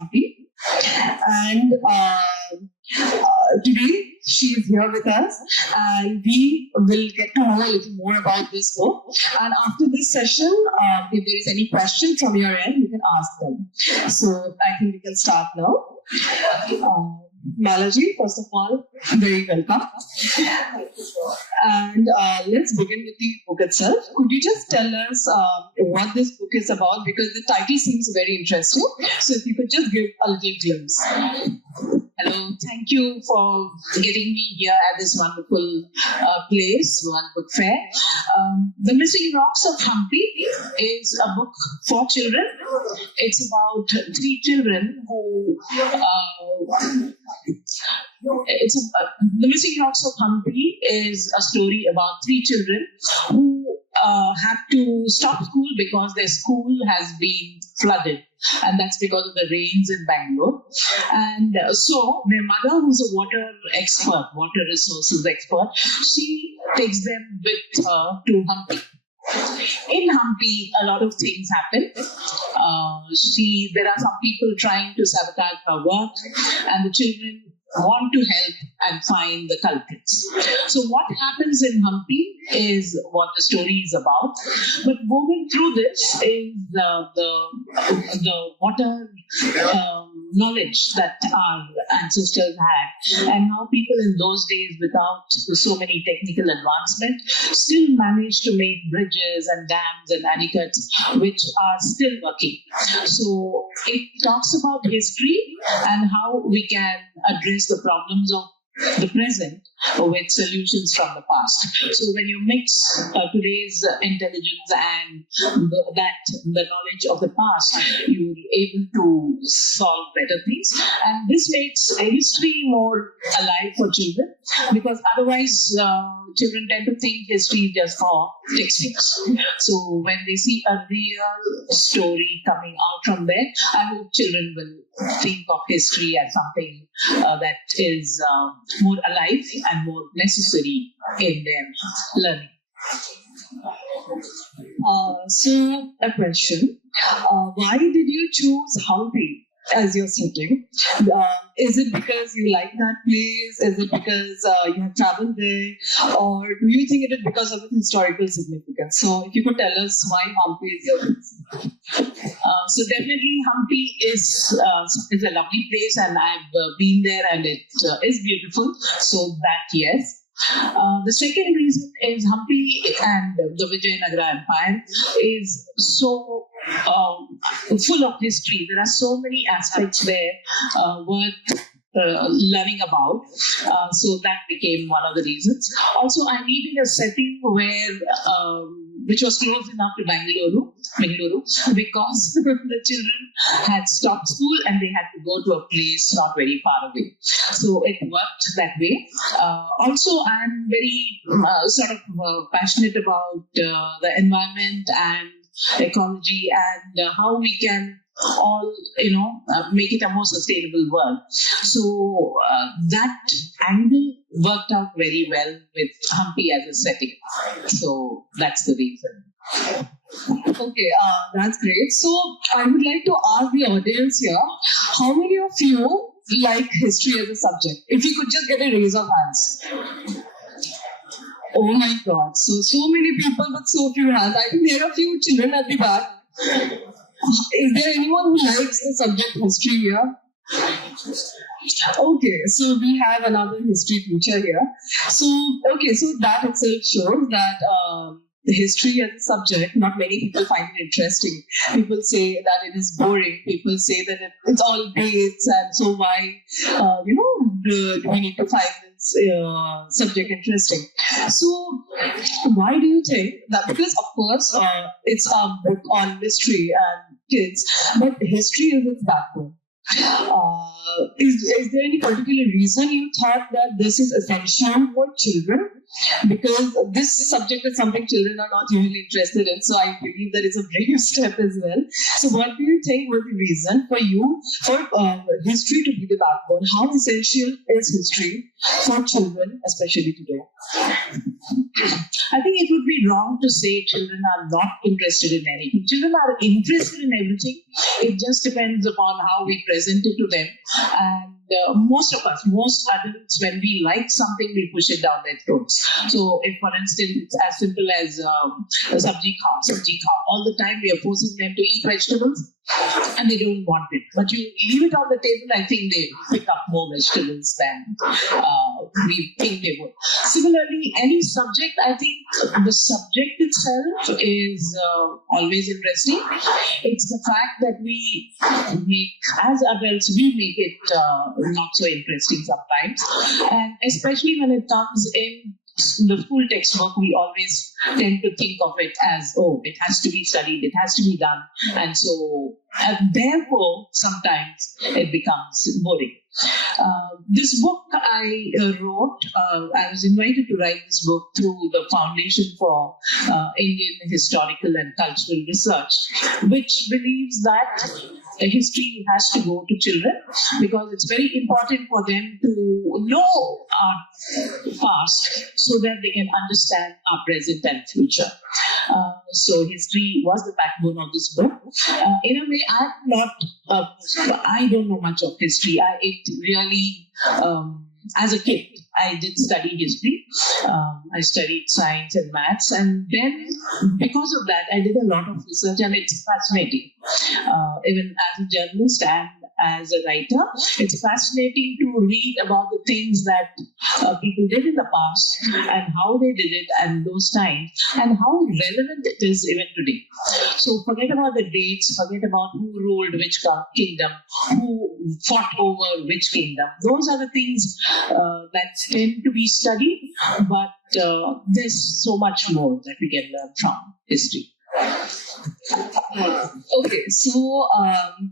Hampi. And today she is here with us, and we will get to know a little more about this book. And after this session, if there is any question from your end, you can ask them. So I think we can start now. Malaji, first of all, very welcome. And let's begin with the book itself. Could you just tell us what this book is about? Because the title seems very interesting. So if you could just give a little glimpse. Hello, thank you for getting me here at this wonderful place, World Book Fair. The Missing Rocks of Hampi is a book for children. It's about three children who The Missing Rocks of Hampi is a story about three children who had to stop school because their school has been flooded, and that's because of the rains in Bangalore. And so their mother, who's a water resources expert, she takes them with her to Hampi. In Hampi, a lot of things happen. There are some people trying to sabotage her work, and the children want to help and find the culprits. So what happens in Hampi is what the story is about. But woven through this is the water knowledge that our ancestors had, and how people in those days, without so many technical advancement, still managed to make bridges and dams and anecots, which are still working. So it talks about history and how we can address the problems of the present with solutions from the past. So when you mix today's intelligence and the knowledge of the past, you're able to solve better things. And this makes history more alive for children, because otherwise children tend to think history is just for textbooks. So when they see a real story coming out from there, I hope children will think of history as something that is more alive and more necessary in their learning. So a question, why did you choose Hampi as your setting? Is it because you like that place? Is it because you have traveled there? Or do you think it is because of its historical significance? So if you could tell us why Hampi is your place. So definitely Hampi is a lovely place, and I've been there, and it is beautiful. So that, yes. The second reason is Hampi and the Vijayanagara Empire is so full of history. There are so many aspects there worth learning about. So that became one of the reasons. Also, I needed a setting which was close enough to Bengaluru, because the children had stopped school and they had to go to a place not very far away. So it worked that way. Also, I'm very passionate about the environment and ecology, and how we can all, make it a more sustainable world. So that angle worked out very well with Hampi as a setting. So that's the reason. Okay, that's great. So I would like to ask the audience here, how many of you like history as a subject? If you could just get a raise of hands. Oh my God, so many people with so few hands. I think there are a few children at the back. Is there anyone who likes the subject history here? Okay, so we have another history teacher here. So that itself shows that the history as a subject, not many people find it interesting. People say that it is boring. People say that it's all dates, and so why, do we need to find this subject interesting? So why do you think that? Because of course it's a book on mystery and kids, but history is its backbone. Is there any particular reason you thought that this is essential for children? Because this subject is something children are not usually interested in, so I believe that is a brave step as well. So what do you think was the reason for you for history to be the backbone? How essential is history for children, especially today? I think it would be wrong to say children are not interested in anything. Children are interested in everything. It just depends upon how we present presented to them. And most adults, when we like something, we push it down their throats. So if, for instance, it's as simple as sabji khao, all the time we are forcing them to eat vegetables and they don't want it. But you leave it on the table, I think they pick up more vegetables than we think they would. Similarly, any subject, I think the subject itself is always interesting. It's the fact that we make, as adults, we make it not so interesting sometimes. And especially when it comes in the school textbook, we always tend to think of it as, oh, it has to be studied, it has to be done. And therefore, sometimes it becomes boring. This book I wrote, I was invited to write this book through the Foundation for Indian Historical and Cultural Research, which believes that history has to go to children because it's very important for them to know our past so that they can understand our present and future. So history was the backbone of this book. In a way, I don't know much of history. As a kid, I did study history. I studied science and maths, and then because of that, I did a lot of research, and it's fascinating. Even as a journalist and as a writer, it's fascinating to read about the things that people did in the past and how they did it and those times and how relevant it is even today. So forget about the dates, forget about who ruled which kingdom, who fought over which kingdom. Those are the things that tend to be studied, but there's so much more that we can learn from history. Okay, so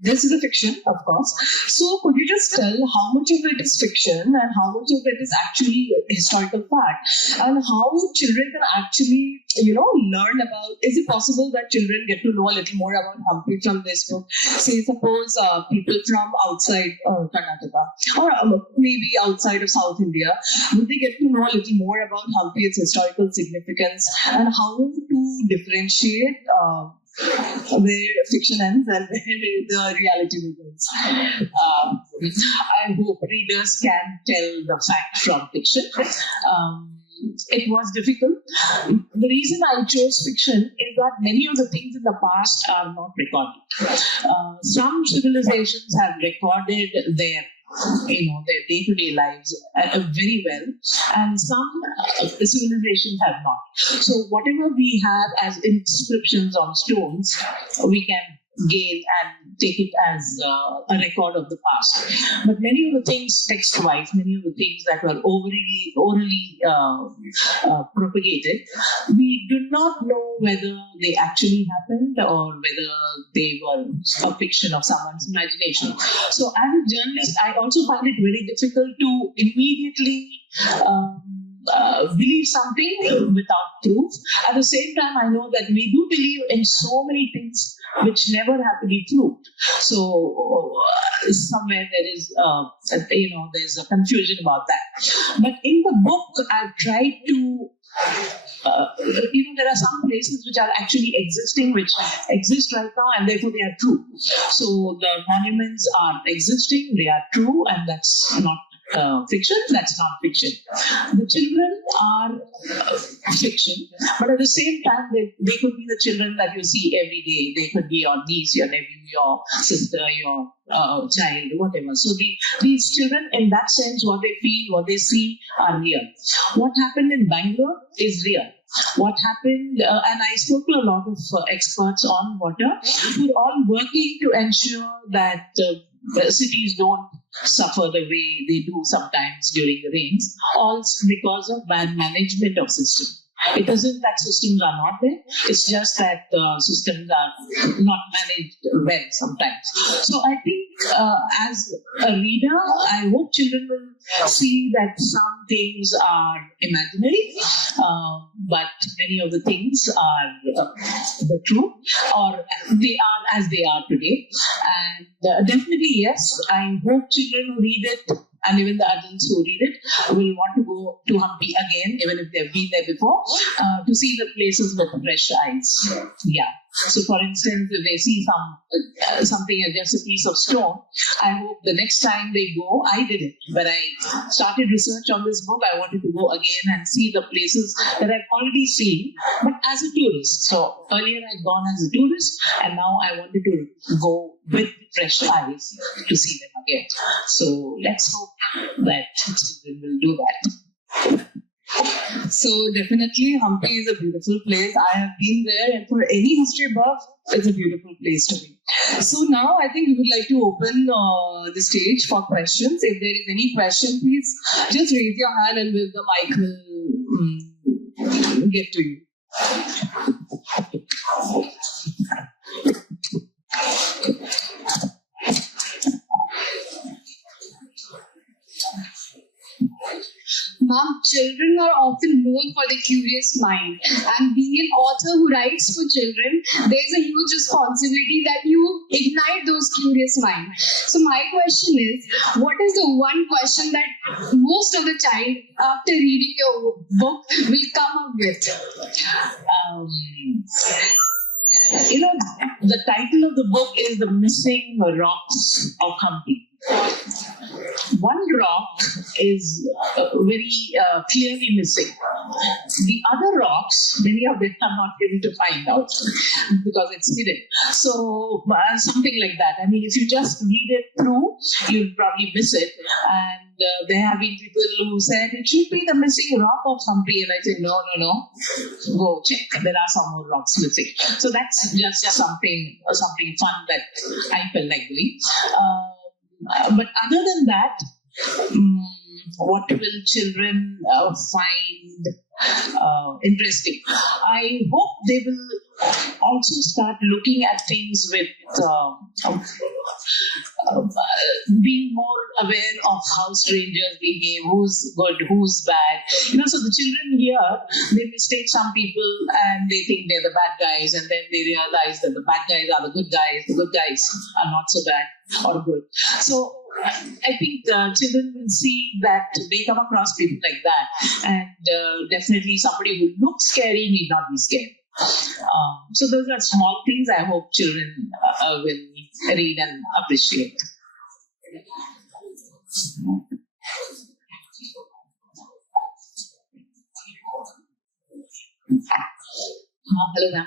this is a fiction, of course. So could you just tell how much of it is fiction and how much of it is actually historical fact, and how children can actually, learn about? Is it possible that children get to know a little more about Hampi from this book? Say, suppose people from outside Karnataka or maybe outside of South India, would they get to know a little more about Hampi, its historical significance, and how to differentiate where fiction ends and where the reality begins? I hope readers can tell the fact from fiction. It was difficult. The reason I chose fiction is that many of the things in the past are not recorded. Some civilizations have recorded their day-to-day lives very well, and some civilizations have not. So whatever we have as inscriptions on stones, we can gain and take it as a record of the past. But many of the things text-wise, many of the things that were orally propagated, we do not know whether they actually happened or whether they were a fiction of someone's imagination. So as a journalist, I also find it very difficult to immediately believe something without proof. At the same time, I know that we do believe in so many things which never have to be proved. So somewhere there is, there's a confusion about that. But in the book, I've tried to there are some places which are actually existing, which exist right now, and therefore they are true. So the monuments are existing, they are true, and that's not fiction, that's not fiction. The children are fiction, but at the same time, they could be the children that you see every day. They could be your niece, your nephew, your sister, your child, whatever. So these children, in that sense, what they feel, what they see are real. What happened in Bangalore is real. What happened, and I spoke to a lot of experts on water who are all working to ensure that cities don't suffer the way they do sometimes during the rains, all because of bad management of systems. It isn't that systems are not there, it's just that systems are not managed well sometimes. So I think as a reader, I hope children will see that some things are imaginary, but many of the things are the truth, or they are as they are today. And definitely, yes, I hope children who read it, and even the adults who read it, will want to go to Hampi again, even if they've been there before, to see the places with fresh eyes. Yeah. So, for instance, if they see something as just a piece of stone, I hope the next time they go, I did it. When I started research on this book, I wanted to go again and see the places that I've already seen, but as a tourist. So earlier I'd gone as a tourist, and now I wanted to go with fresh eyes to see them again. So let's hope that children will do that. So definitely Hampi is a beautiful place. I have been there, and for any history buff, it's a beautiful place to be. So now I think we would like to open the stage for questions. If there is any question, please just raise your hand and the mic will get to you. Mom, children are often known for the curious mind, and being an author who writes for children, there's a huge responsibility that you ignite those curious minds. So my question is, what is the one question that most of the time after reading your book will come up with? The title of the book is The Missing Rocks of Hampi. One rock is very clearly missing. The other rocks, many of them are not able to find out because it's hidden. So something like that. I mean, if you just read it through, you'll probably miss it. And there have been people who said it should be the missing rock of Hampi, and I said no. Go check. There are some more rocks missing. So that's just something fun that I felt like doing. But other than that, what will children find interesting? I hope they will also start looking at things with being more aware of how strangers behave, who's good, who's bad. So the children here, they mistake some people and they think they're the bad guys, and then they realize that the bad guys are the good guys are not so bad or good. So I think children will see that they come across people like that, and definitely somebody who looks scary need not be scared. So those are small things I hope children will read and appreciate. Hello, ma'am.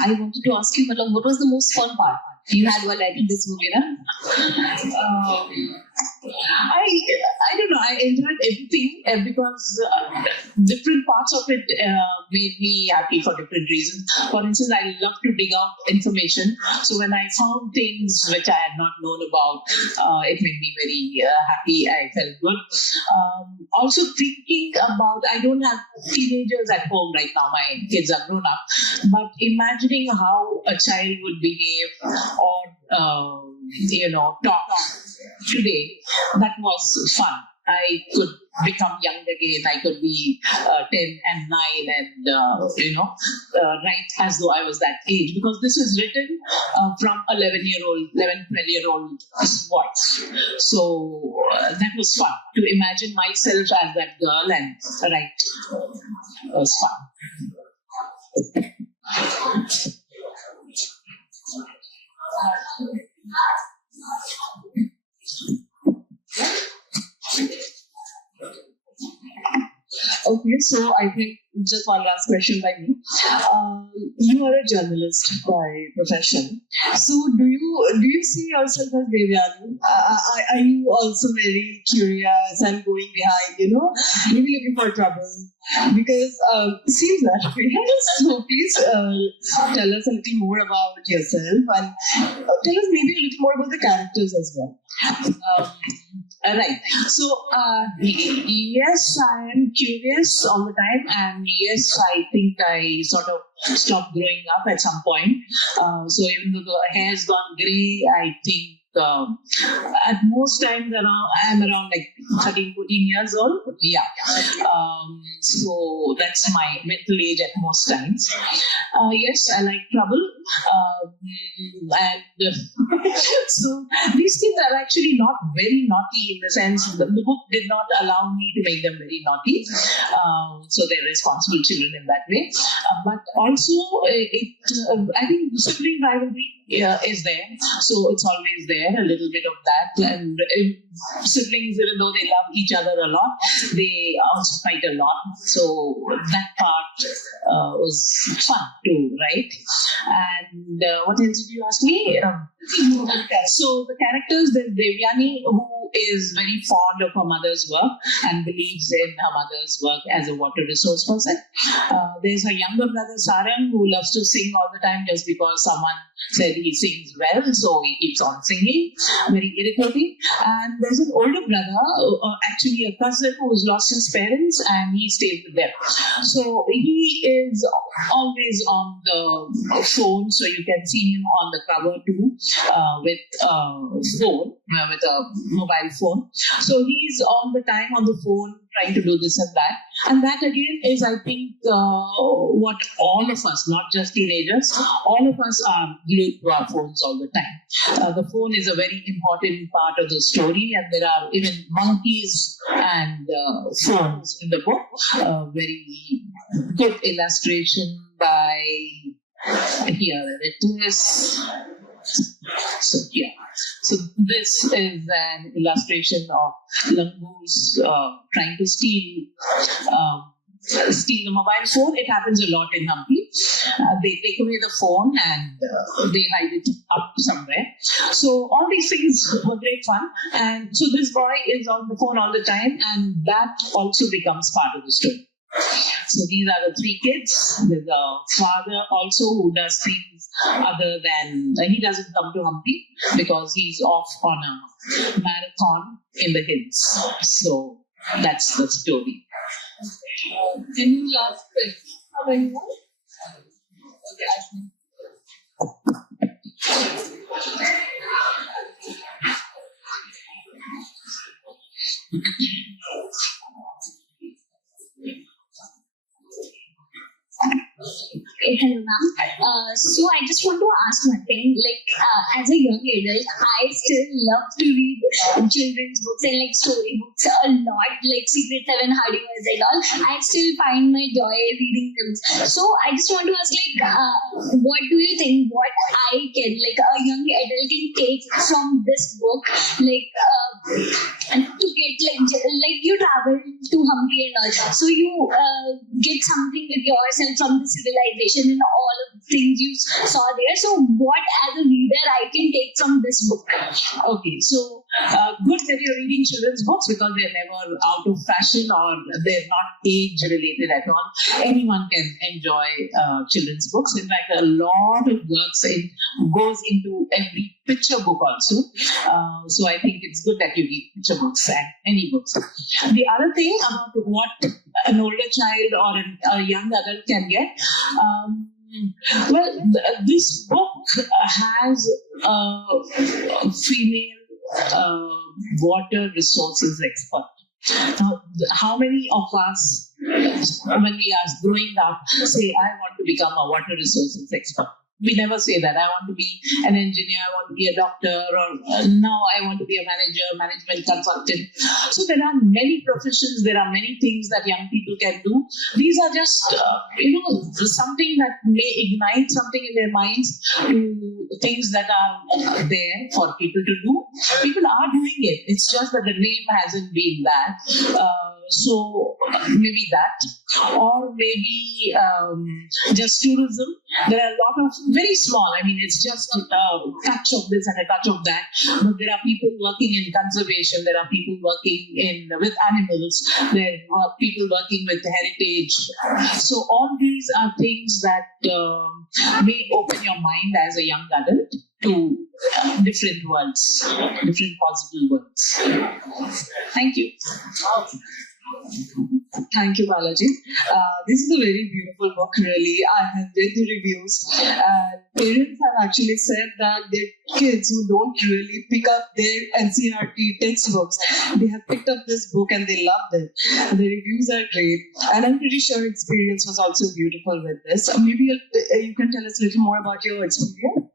I wanted to ask you, what was the most fun part you had while writing this book? I don't know. I enjoyed everything because different parts of it made me happy for different reasons. For instance, I love to dig out information. So when I found things which I had not known about, it made me very happy. I felt good. Also thinking about, I don't have teenagers at home right now. My kids are grown up. But imagining how a child would behave or, talk today, that was fun. I could become young again. I could be 10 and 9 and, write as though I was that age. Because this is written from 12-year-old voice. So that was fun. To imagine myself as that girl and write was fun. Okay, so I think just one last question by me. You are a journalist by profession. So do you see yourself as Devyani? Are you also very curious and going behind, maybe looking for trouble? Because it seems that way. So please tell us a little more about yourself and tell us maybe a little more about the characters as well. Right. So, yes, I am curious all the time, and yes, I think I sort of stopped growing up at some point. So even though the hair's gone grey, I think at most times I'm around like 13, 14 years old. Yeah. So that's my mental age at most times. Yes, I like trouble. And So these things are actually not very naughty in the sense the book did not allow me to make them very naughty. So they're responsible children in that way. But also, I think sibling rivalry is there. So it's always there, a little bit of that. And siblings, even though they love each other a lot, they also fight a lot. So that part was fun to write. And what else did you ask me? So the characters, there's Devyani, who is very fond of her mother's work and believes in her mother's work as a water resource person. There's her younger brother Sarang, who loves to sing all the time just because someone said he sings well, so he keeps on singing. Very irritating. And there's an older brother, actually a cousin, who's lost his parents and he stays with them. So he is always on the phone, so you can see him on the cover too, with with a mobile phone. So he's all the time on the phone trying to do this and that. And that again is, I think, what all of us, not just teenagers, all of us are glued to our phones all the time. The phone is a very important part of the story, and there are even monkeys and phones in the book. Very good illustration by, here it is. So yeah, so this is an illustration of langurs trying to steal the mobile phone. It happens a lot in Hampi. They take away the phone and they hide it up somewhere. So all these things were great fun. And so this boy is on the phone all the time, and that also becomes part of the story. So these are the three kids. There's a father also who does things other than, he doesn't come to Hampi because he's off on a marathon in the hills. So that's the story. Any last question from anyone? Hello, ma'am. So I just want to ask one thing. Like, as a young adult, I still love to read children's books and like story books a lot, like Secret Seven, Hardy Boys and all. I still find my joy reading them. So I just want to ask, like, what do you think? What I can, like, a young adult can take from this book, like, to get like you travel to Hampi and all, so you get something with yourself from the civilization and all of the things you saw there. So what as a reader I can take from this book? Okay, so good that you're reading children's books because they're never out of fashion or they're not age related at all. Anyone can enjoy children's books. In fact, a lot of works goes into every picture book also. So I think it's good that you read picture books and any books. The other thing about what an older child or a young adult can get, this book has a female water resources expert. Now, how many of us, when we are growing up, say, I want to become a water resources expert? We never say that. I want to be an engineer, I want to be a doctor, or now I want to be a manager, management consultant. So there are many professions, there are many things that young people can do. These are just, something that may ignite something in their minds to things that are there for people to do. People are doing it. It's just that the name hasn't been that. So maybe that, or maybe just tourism. There are a lot of very small, I mean, it's just a touch of this and a touch of that. But there are people working in conservation. There are people working with animals. There are people working with heritage. So all these are things that may open your mind as a young adult to different worlds, different possible worlds. Thank you. Thank you, Balaji. This is a very beautiful book, really. I have read the reviews. Parents have actually said that their kids who don't really pick up their NCERT textbooks, they have picked up this book and they loved it. The reviews are great. And I'm pretty sure experience was also beautiful with this. Maybe you can tell us a little more about your experience.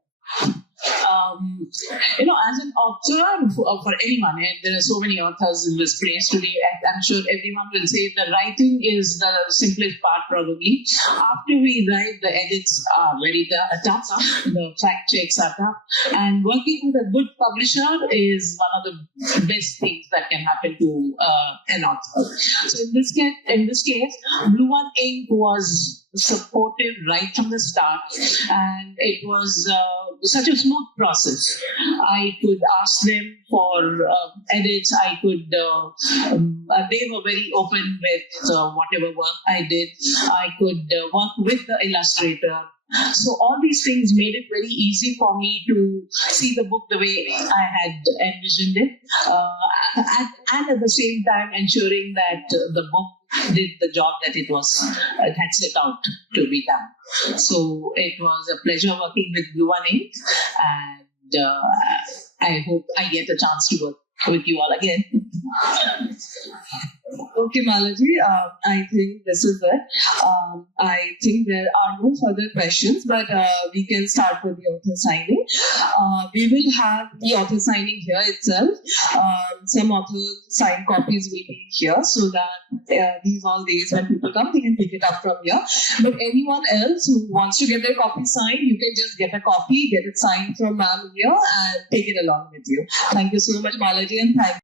As an author, for anyone, and there are so many authors in this place today, and I'm sure everyone will say the writing is the simplest part probably. After we write, the edits are very tough, the fact checks are tough, and working with a good publisher is one of the best things that can happen to an author. So in this case, Blue One Ink was supportive right from the start, and it was such a smooth process. I could ask them for edits. I could. They were very open with whatever work I did. I could work with the illustrator. So all these things made it very easy for me to see the book the way I had envisioned it, and at the same time ensuring that the book did the job that it had set out to be done. So it was a pleasure working with Blue One Ink, and I hope I get a chance to work with you all again. Okay, Malaji, I think this is it. I think there are no further questions, but we can start with the author signing. We will have the author signing here itself. Some author signed copies will be here so that these all days when people come, they can pick it up from here. But anyone else who wants to get their copy signed, you can just get a copy, get it signed from ma'am here and take it along with you. Thank you so much, Malaji, and thank